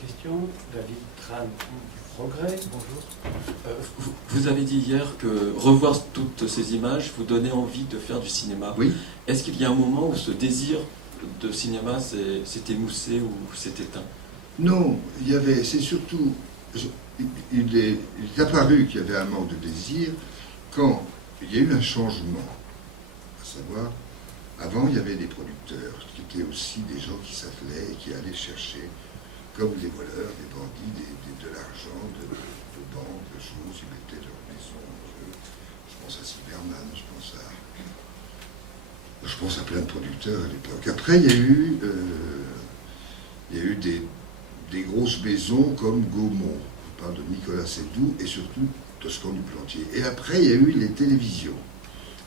question. David Tran du Progrès, bonjour. Vous avez dit hier que revoir toutes ces images vous donnait envie de faire du cinéma. Oui. Est-ce qu'il y a un moment où ce désir de cinéma s'est émoussé ou s'est éteint? Non, c'est surtout, il est apparu qu'il y avait un manque de désir quand il y a eu un changement. À savoir, avant il y avait des producteurs qui étaient aussi des gens qui s'attelaient et qui allaient chercher, comme des voleurs, des bandits, de l'argent, de banques, de choses, ils mettaient leur maison en jeu. Je pense à Silverman, je pense à plein de producteurs à l'époque. Après, il y a eu des grosses maisons comme Gaumont, je parle de Nicolas Seydoux et surtout Toscan du Plantier. Et après, il y a eu les télévisions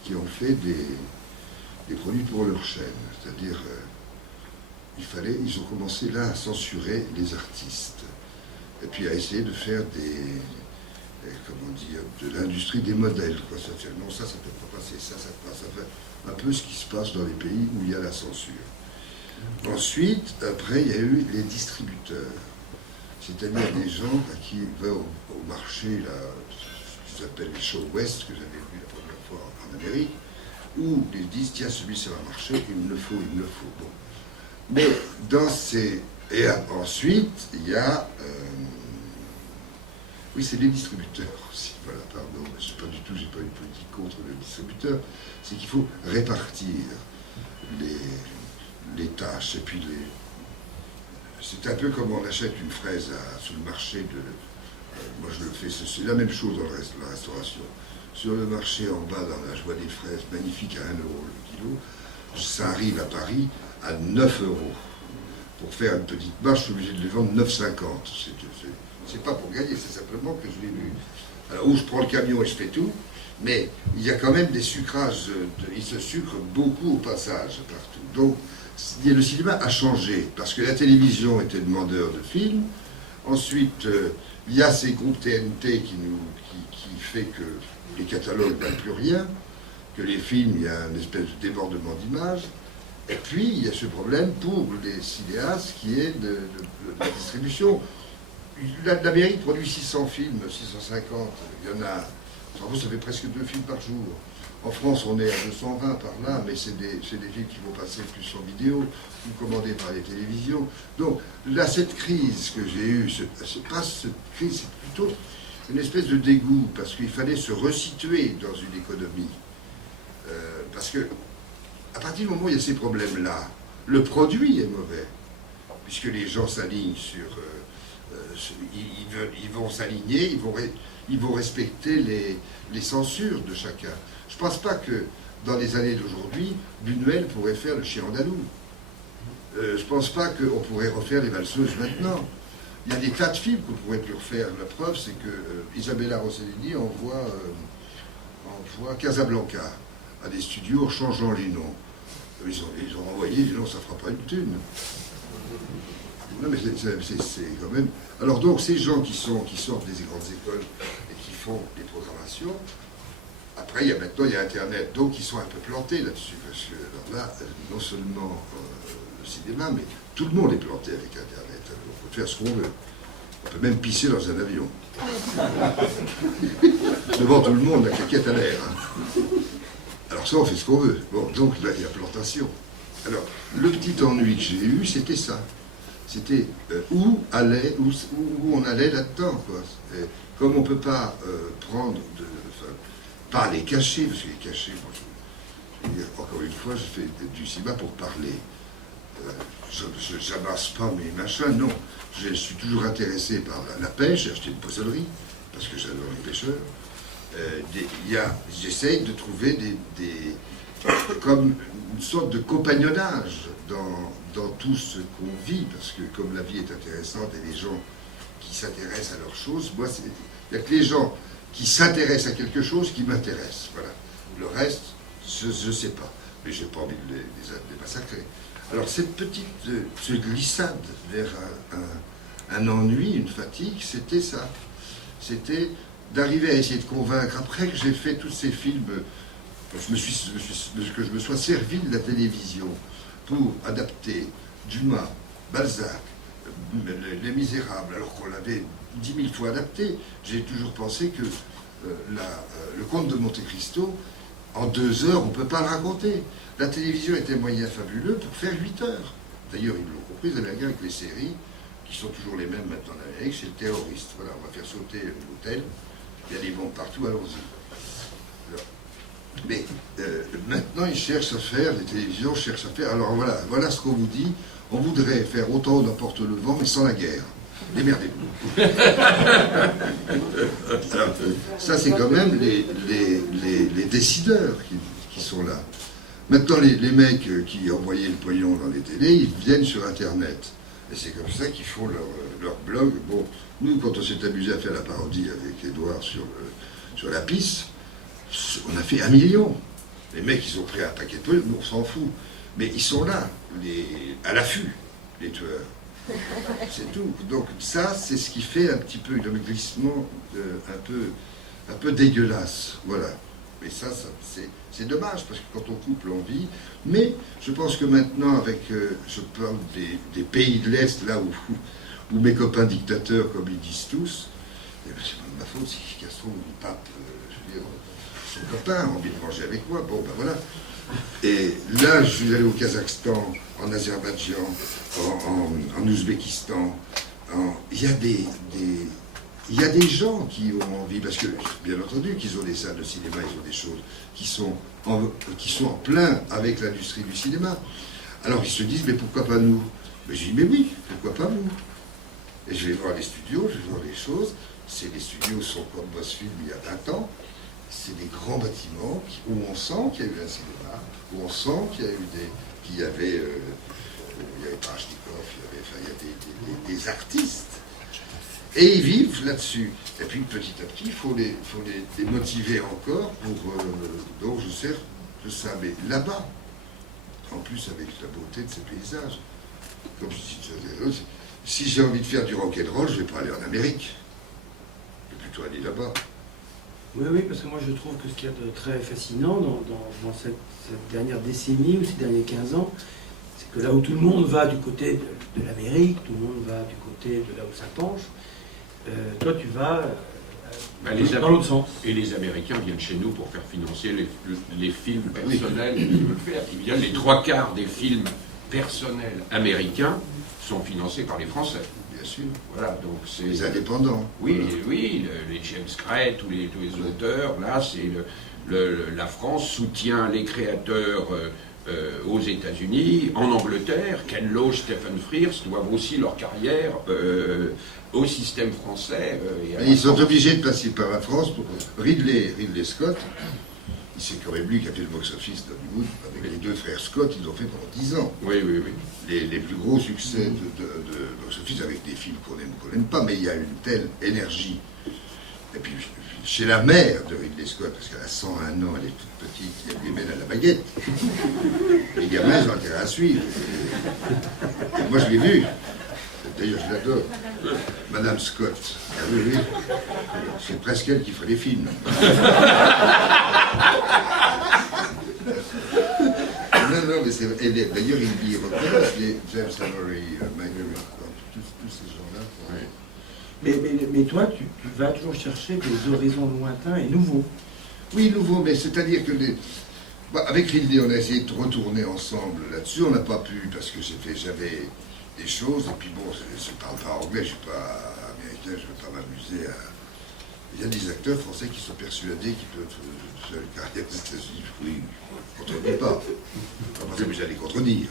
qui ont fait des produits pour leur chaîne. C'est-à-dire, ils ont commencé là à censurer les artistes. Et puis à essayer de faire de l'industrie des modèles. Quoi. Non, ça peut pas passer, ça passe. Ça fait un peu ce qui se passe dans les pays où il y a la censure. Ensuite, après, il y a eu les distributeurs. C'est-à-dire des gens à qui va au marché, là, ce qui s'appelle les show west, que j'avais vu la première fois en Amérique, où ils disent, tiens, celui ça va marcher, il me le faut. Bon. Mais dans ces... Et ensuite, il y a... Oui, c'est les distributeurs aussi. Voilà, pardon, j'ai pas une politique contre les distributeurs. C'est qu'il faut répartir les tâches. Et puis c'est un peu comme on achète une fraise sur le marché moi je le fais, c'est la même chose dans la restauration. Sur le marché en bas, dans la joie des fraises, magnifique à 1 € le kilo, ça arrive à Paris à 9 €. Pour faire une petite marche, je suis obligé de les vendre 9,50 €. C'est pas pour gagner, c'est simplement que je l'ai vu. Alors, où je prends le camion et je fais tout, mais il y a quand même des sucrages, il se sucre beaucoup au passage partout. Donc, le cinéma a changé, parce que la télévision était demandeur de films. Ensuite, il y a ces groupes TNT qui fait que les catalogues ne valent plus rien, que les films, il y a une espèce de débordement d'images. Et puis, il y a ce problème pour les cinéastes qui est de la distribution. L'Amérique produit 600 films, 650, il y en a, ça fait presque 2 films par jour. En France, on est à 220 par là, mais c'est des films qui vont passer plus en vidéo, ou commandés par les télévisions. Donc là, cette crise que j'ai eue, cette crise, c'est plutôt une espèce de dégoût, parce qu'il fallait se resituer dans une économie. Parce que, à partir du moment où il y a ces problèmes-là, le produit est mauvais, puisque les gens s'alignent sur... ils vont s'aligner, ils vont respecter les censures de chacun. Je ne pense pas que dans les années d'aujourd'hui, Buñuel pourrait faire le chien andalou. Je ne pense pas qu'on pourrait refaire les valseuses maintenant. Il y a des tas de films qu'on ne pourrait plus refaire. La preuve, c'est que Isabella Rossellini envoie Casablanca à des studios en changeant les noms. Ils ont envoyé, ils disent non, ça ne fera pas une thune. Non, mais c'est quand même... Alors donc, ces gens qui sortent des grandes écoles et qui font des programmations, après, maintenant, il y a Internet, donc ils sont un peu plantés là-dessus, parce que alors là, non seulement le cinéma, mais tout le monde est planté avec Internet. Alors, on peut faire ce qu'on veut. On peut même pisser dans un avion. Devant tout le monde, la claquette à l'air. Hein. Alors ça, on fait ce qu'on veut. Bon, donc là, il y a plantation. Alors, le petit ennui que j'ai eu, c'était ça. C'était où on allait là-dedans, quoi. Et comme on ne peut pas pas les cacher, parce que les cacher, encore une fois, je fais du cinéma pour parler. Je n'amasse pas mes machins, non. Je suis toujours intéressé par la pêche, j'ai acheté une poissonnerie, parce que j'adore les pêcheurs. J'essaye de trouver comme une sorte de compagnonnage dans tout ce qu'on vit, parce que comme la vie est intéressante et les gens qui s'intéressent à leurs choses, moi, il n'y a que les gens qui s'intéressent à quelque chose qui m'intéressent. Voilà. Le reste, je ne sais pas, mais je n'ai pas envie de les massacrer. Alors cette ce glissade vers un ennui, une fatigue, c'était ça. C'était d'arriver à essayer de convaincre, après que j'ai fait tous ces films, que je me sois servi de la télévision pour adapter Dumas, Balzac, Les Misérables, alors qu'on l'avait 10 000 fois adapté. J'ai toujours pensé que le conte de Monte Cristo, en 2 heures, on ne peut pas le raconter. La télévision était un moyen fabuleux pour faire 8 heures. D'ailleurs, ils l'ont compris, les Américains, avec les séries, qui sont toujours les mêmes maintenant en Amérique, c'est le terroriste. Voilà, on va faire sauter l'hôtel, il y a des bombes partout, allons-y. Mais maintenant, ils cherchent à faire, les télévisions cherchent à faire. Alors voilà ce qu'on vous dit. On voudrait faire autant n'importe le vent, mais sans la guerre. Démerdez-vous. Alors, ça, c'est quand même les décideurs qui sont là. Maintenant, les mecs qui envoyaient le pognon dans les télés, ils viennent sur Internet. Et c'est comme ça qu'ils font leur blog. Bon, nous, quand on s'est amusé à faire la parodie avec Édouard sur la piste, on a fait 1 million. Les mecs, ils ont pris un paquet de pognon, nous, on s'en fout. Mais ils sont là, à l'affût, les tueurs. C'est tout. Donc ça, c'est ce qui fait un petit peu un glissement un peu dégueulasse. Voilà. Mais ça c'est dommage, parce que quand on coupe, on vit. Mais je pense que maintenant, avec, je parle des pays de l'Est, là où mes copains dictateurs, comme ils disent tous, eh ben, c'est pas de ma faute si Castro ou le pape, je veux dire, son copain a envie de manger avec moi. Bon, ben voilà. Et là, je suis allé au Kazakhstan, en Azerbaïdjan, en Ouzbékistan. Il y a des gens qui ont envie, parce que, bien entendu, qu'ils ont des salles de cinéma, ils ont des choses qui sont en plein avec l'industrie du cinéma. Alors ils se disent, mais pourquoi pas nous? Mais je dis, mais oui, pourquoi pas vous? Et je vais voir les studios, je vais voir les choses. Les studios sont comme Mosfilm il y a 20 ans. C'est des grands bâtiments où on sent qu'il y a eu un cinéma, où on sent qu'il y a eu il y avait Parachnikov, il y a des artistes. Et ils vivent là-dessus. Et puis petit à petit, il faut les motiver encore pour. Donc je sers de ça. Mais là-bas, en plus avec la beauté de ces paysages, comme je dis, si j'ai envie de faire du rock'n'roll, je ne vais pas aller en Amérique. Je vais plutôt aller là-bas. Oui, parce que moi je trouve que ce qu'il y a de très fascinant dans cette dernière décennie ou ces derniers 15 ans, c'est que là où tout le monde va du côté de l'Amérique, tout le monde va du côté de là où ça penche, toi tu vas dans l'autre sens. Et les Américains viennent chez nous pour faire financer les films personnels qu'ils veulent faire. Les 3/4 des films personnels américains sont financés par les Français. Bien sûr. Voilà, donc c'est... Les indépendants. Oui, oui, les James Gray, tous les auteurs, là, c'est la France soutient les créateurs aux États-Unis, en Angleterre. Ken Loach, Stephen Frears doivent aussi leur carrière au système français. Ils sont obligés de passer par la France pour Ridley Scott. C'est quand même lui qui a fait le box-office d'Hollywood. Avec les 2 frères Scott, ils l'ont fait pendant 10 ans. Oui. Les plus gros succès de box-office avec des films qu'on aime ou qu'on n'aime pas, mais il y a une telle énergie. Et puis, chez la mère de Ridley Scott, parce qu'elle a 101 ans, elle est toute petite, elle lui mène à la baguette. Les gamins, ils ont intérêt à suivre. Et moi, je l'ai vu. D'ailleurs, je l'adore. Madame Scott. Ah oui. C'est presque elle qui ferait les films. Non, mais c'est... D'ailleurs, il reconnaissent les James Avery, Marguerite, tous ces gens-là. Oui. Mais toi, tu vas toujours chercher des horizons lointains et nouveaux. Oui, nouveaux, mais c'est-à-dire que avec Ridley, on a essayé de retourner ensemble là-dessus. On n'a pas pu, parce que j'avais des choses, et puis bon, je ne parle pas anglais, je ne suis pas américain, je ne vais pas m'amuser à... Il y a des acteurs français qui sont persuadés qu'ils peuvent faire une carrière aux États-Unis. Oui, on ne contredit pas. On va pas s'amuser à les contredire.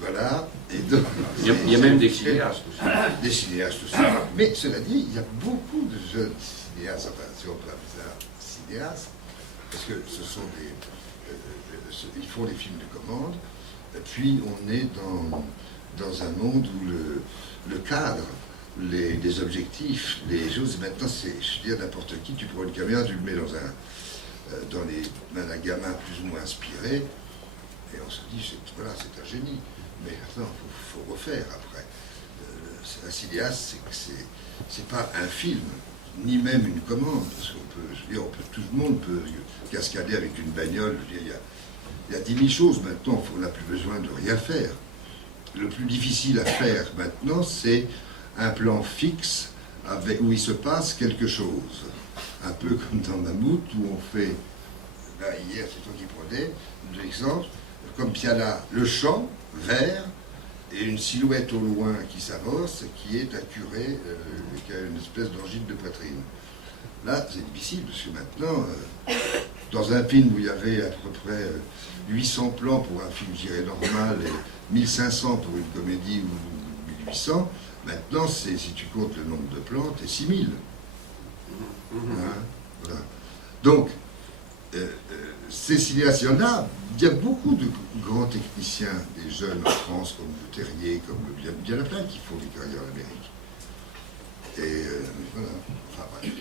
Voilà. Et donc, il y a même des cinéastes aussi. Des cinéastes aussi. Mais cela dit, il y a beaucoup de jeunes cinéastes, enfin, si on peut appeler ça cinéastes, parce que ce sont ils font des films de commande, et puis on est dans un monde où le cadre, les objectifs, les choses, maintenant, je veux dire, n'importe qui, tu prends une caméra, tu le mets dans les mains d'un gamin plus ou moins inspiré, et on se dit, voilà, c'est un génie. Mais attends, il faut refaire après. Un cinéaste, c'est pas un film, ni même une commande, parce qu'on peut, je veux dire, tout le monde peut cascader avec une bagnole. Je veux dire, il y a 10 000 choses maintenant, on n'a plus besoin de rien faire. le plus difficile à faire maintenant, c'est un plan fixe où il se passe quelque chose. Un peu comme dans Mammouth, où on fait, là hier c'est toi qui prenais l'exemple, comme il y a là le champ vert et une silhouette au loin qui s'avance, qui est accurée, qui a une espèce d'angine de poitrine. Là c'est difficile, parce que maintenant, dans un film où il y avait à peu près 800 plans pour un film, je dirais, normal, et 1500 pour une comédie, ou 1800, maintenant, si tu comptes le nombre de plans, t'es 6000. Hein, voilà. Donc, ces cinéastes, il y a beaucoup de grands techniciens, des jeunes en France, comme Le Terrier, comme il y en a plein qui font des carrières en Amérique. Et voilà. Enfin, bref.